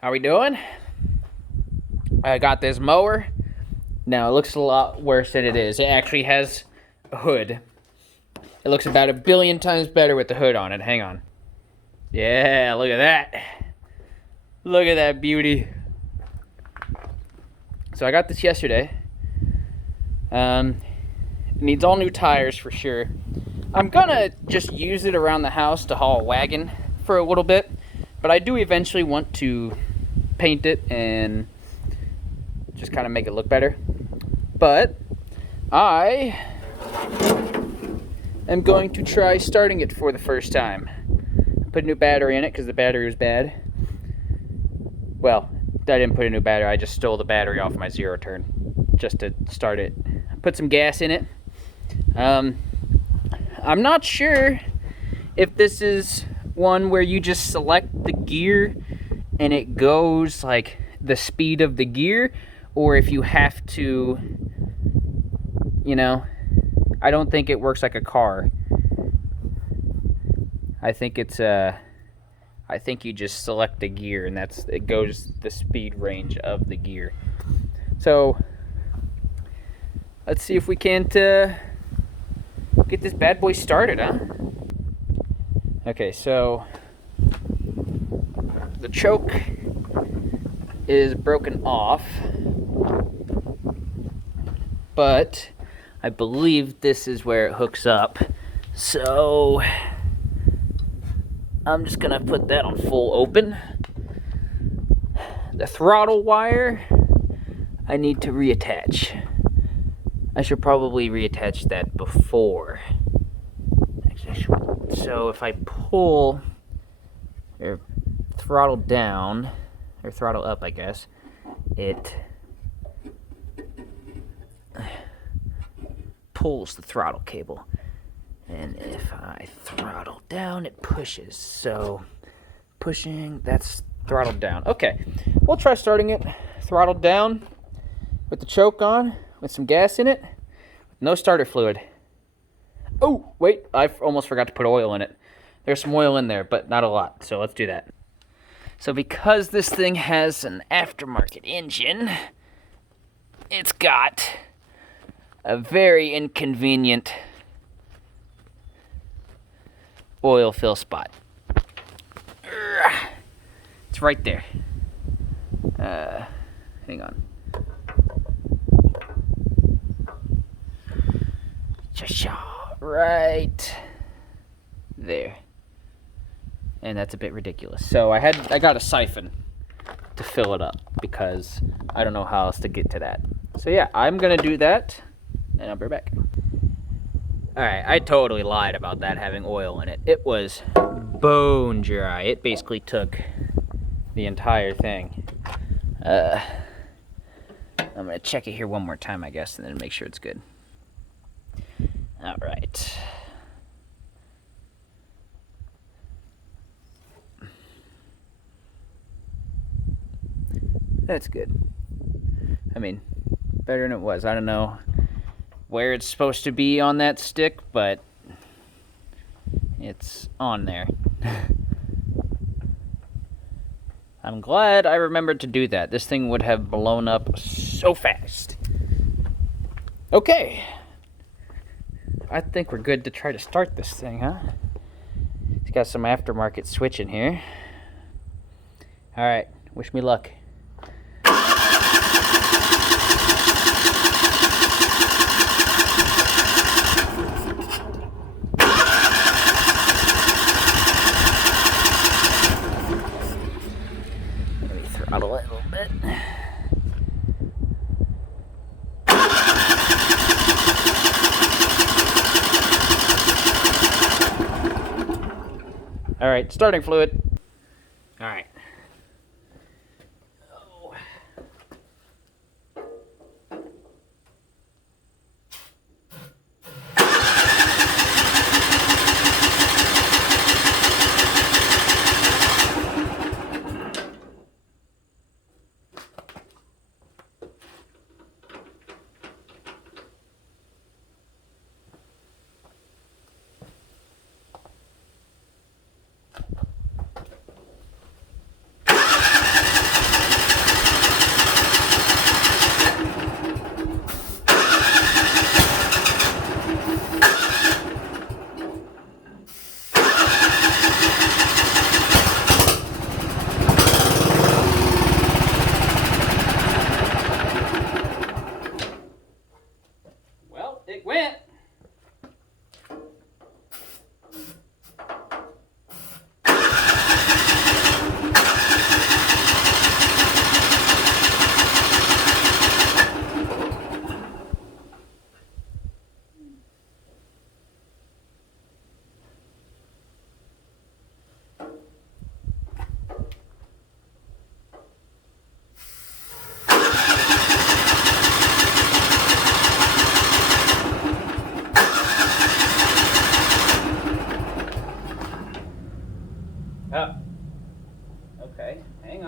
How we doing? I got this mower. Now, it looks a lot worse than it is. It actually has a hood. It looks about 1,000,000,000 times better with the hood on it. Hang on. Yeah, look at that. Look at that beauty. So I got this yesterday. It needs all new tires for sure. I'm gonna just use it around the house to haul a wagon for a little bit. But I do eventually want to paint it and just kind of make it look better. But I am going to try starting it for the first time. Put a new battery in it because the battery was bad. Well, I didn't put a new battery. I just stole the battery off my zero turn just to start it. Put some gas in it. I'm not sure if this is one where you just select the gear and it goes like the speed of the gear, or if you have to, I don't think it works like a car. I think I think you just select the gear and it goes the speed range of the gear. So let's see if we can't get this bad boy started, huh? Okay, so the choke is broken off, but I believe this is where it hooks up. So I'm just gonna put that on full open. The throttle wire I need to reattach. I should probably reattach that before. So if I pull or throttle down, or throttle up, I guess, it pulls the throttle cable. And if I throttle down, it pushes. So pushing, that's throttled down. Okay, we'll try starting it throttled down with the choke on, with some gas in it, with no starter fluid. Oh, wait, I almost forgot to put oil in it. There's some oil in there, but not a lot, so let's do that. So because this thing has an aftermarket engine, it's got a very inconvenient oil fill spot. It's right there. Hang on. Right there. And that's a bit ridiculous. So I got a siphon to fill it up because I don't know how else to get to that. So yeah, I'm gonna do that and I'll be back. Alright, I totally lied about that having oil in it. It was bone dry. It basically took the entire thing. I'm gonna check it here one more time, I guess, and then make sure it's good. Alright. That's good. I mean, better than it was. I don't know where it's supposed to be on that stick, but it's on there. I'm glad I remembered to do that. This thing would have blown up so fast. Okay. I think we're good to try to start this thing, huh? It's got some aftermarket switch in here. Alright, wish me luck. Throttle it a little bit. All right, starting fluid. All right.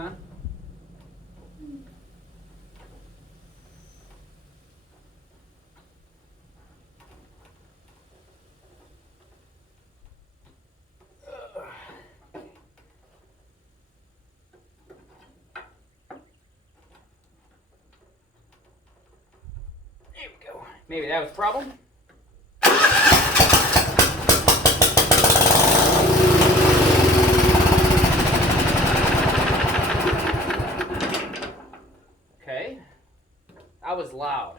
on. There we go. Maybe that was the problem. Okay. That was loud.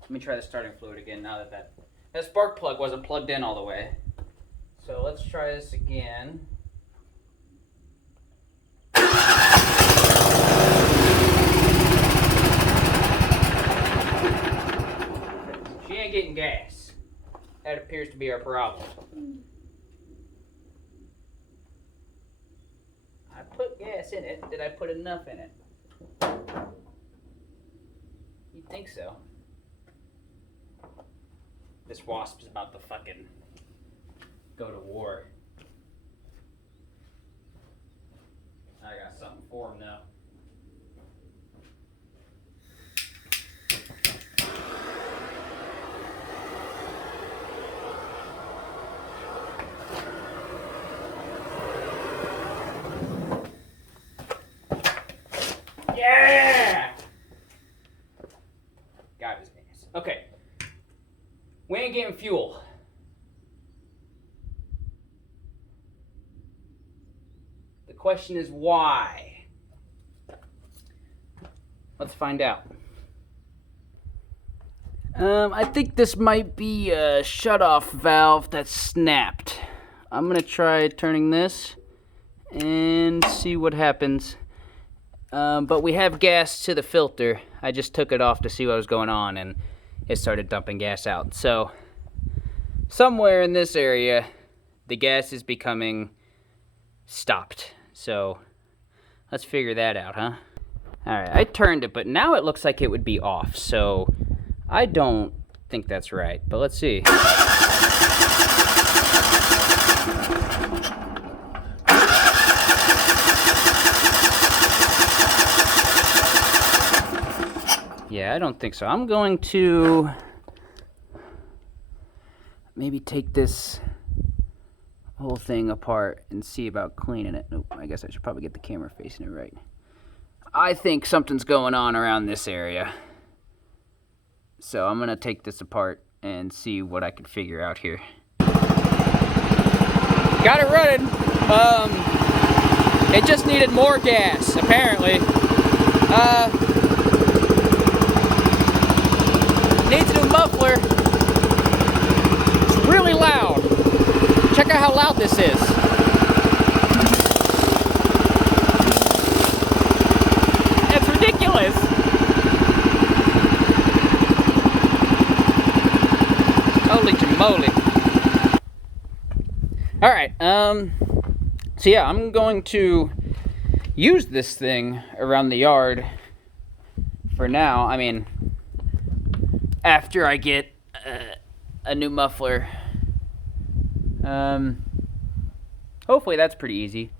Let me try the starting fluid again now that that spark plug wasn't plugged in all the way. So let's try this again. She ain't getting gas. That appears to be our problem. I put gas in it. Did I put enough in it? You'd think so. This wasp's about to fucking go to war. I got something for him now. Yeah! Got his ass. Okay. We ain't getting fuel. The question is why? Let's find out. I think this might be a shutoff valve that's snapped. I'm gonna try turning this and see what happens. But we have gas to the filter. I just took it off to see what was going on, and it started dumping gas out. So somewhere in this area, the gas is becoming stopped. So let's figure that out, huh? All right, I turned it, but now it looks like it would be off. So I don't think that's right, but let's see. Yeah, I don't think so. I'm going to maybe take this whole thing apart and see about cleaning it. Nope, I guess I should probably get the camera facing it right. I think something's going on around this area. So I'm going to take this apart and see what I can figure out here. Got it running. It just needed more gas, apparently. Needs a new muffler. It's really loud. Check out how loud this is. It's ridiculous. Holy jamoly. Alright, so yeah, I'm going to use this thing around the yard for now. I mean, after I get a new muffler. Hopefully that's pretty easy.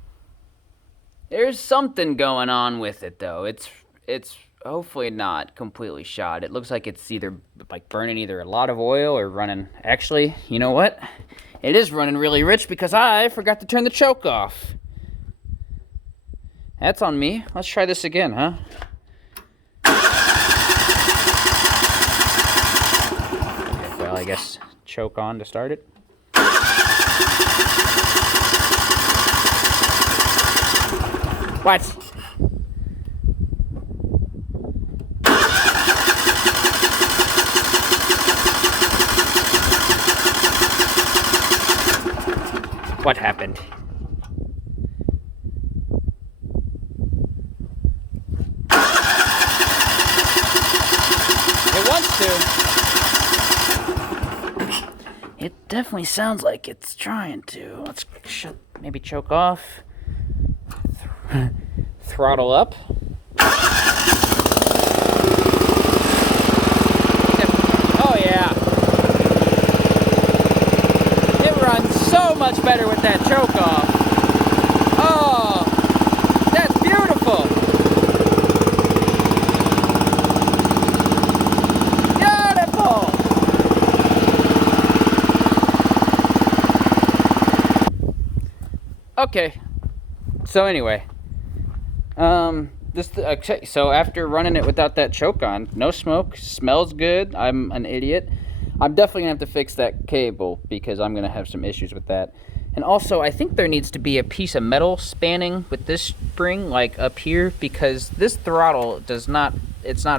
There's something going on with it though. It's hopefully not completely shot. It looks like it's either like burning either a lot of oil or running. Actually, you know what? It is running really rich because I forgot to turn the choke off. That's on me. Let's try this again, huh? Well, I guess choke on to start it. What? What happened? It wants to. It definitely sounds like it's trying to. Let's maybe choke off. Throttle up. Oh yeah. It runs so much better with that choke off. Oh, that's beautiful. Beautiful. Okay. So anyway, okay, so after running it without that choke on, no smoke, smells good. I'm an idiot. I'm definitely gonna have to fix that cable because I'm gonna have some issues with that. And also, I think there needs to be a piece of metal spanning with this spring, like up here, because this throttle it's not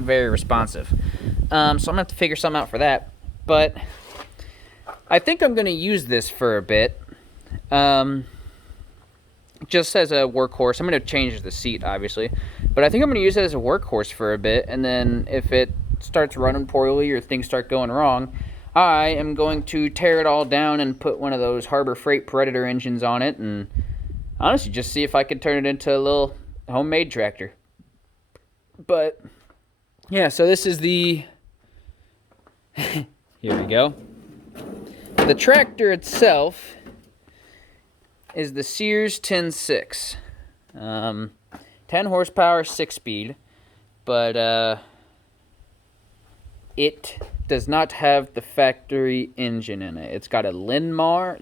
very responsive. So I'm gonna have to figure something out for that. But I think I'm gonna use this for a bit. Just as a workhorse. I'm going to change the seat, obviously. But I think I'm going to use it as a workhorse for a bit. And then if it starts running poorly or things start going wrong, I am going to tear it all down and put one of those Harbor Freight Predator engines on it. And honestly, just see if I can turn it into a little homemade tractor. But, yeah, so this is the... Here we go. The tractor itself is the SEARS 10.6. 10 horsepower, 6-speed, but it does not have the factory engine in it. It's got a Linamar.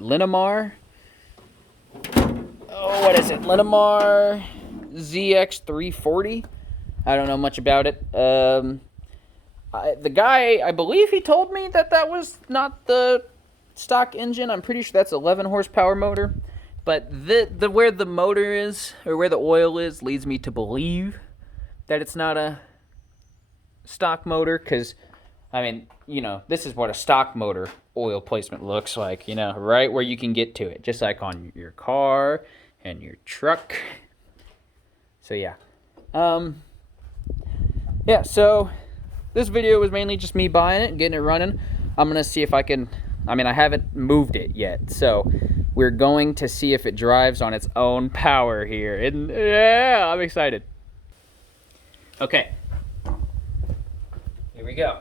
Oh, what is it? Linamar ZX340. I don't know much about it. The guy, I believe he told me that was not the stock engine. I'm pretty sure that's 11 horsepower motor. But where the motor is, or where the oil is, leads me to believe that it's not a stock motor. Because, I mean, you know, this is what a stock motor oil placement looks like, you know, right where you can get to it. Just like on your car and your truck. So, yeah. Yeah, so this video was mainly just me buying it and getting it running. I'm going to see if I can... I mean, I haven't moved it yet, so... We're going to see if it drives on its own power here. And yeah, I'm excited. Okay. Here we go.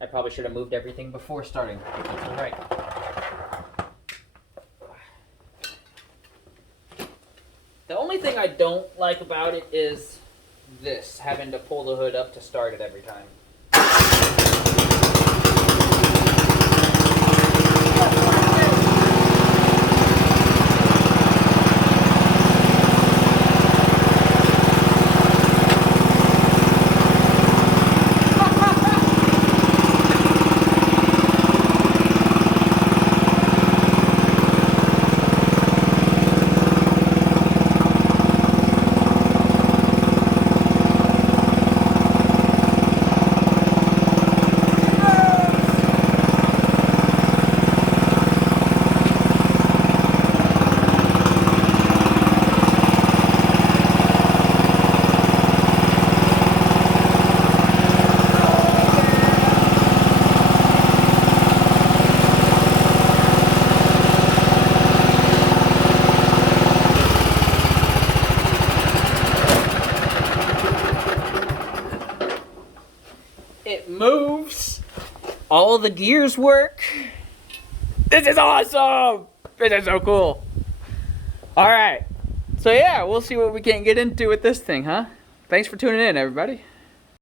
I probably should have moved everything before starting. That's all right. The only thing I don't like about it is this, having to pull the hood up to start it every time. It moves. All the gears work. This is awesome. This is so cool. All right. So yeah, we'll see what we can get into with this thing, huh? Thanks for tuning in, everybody.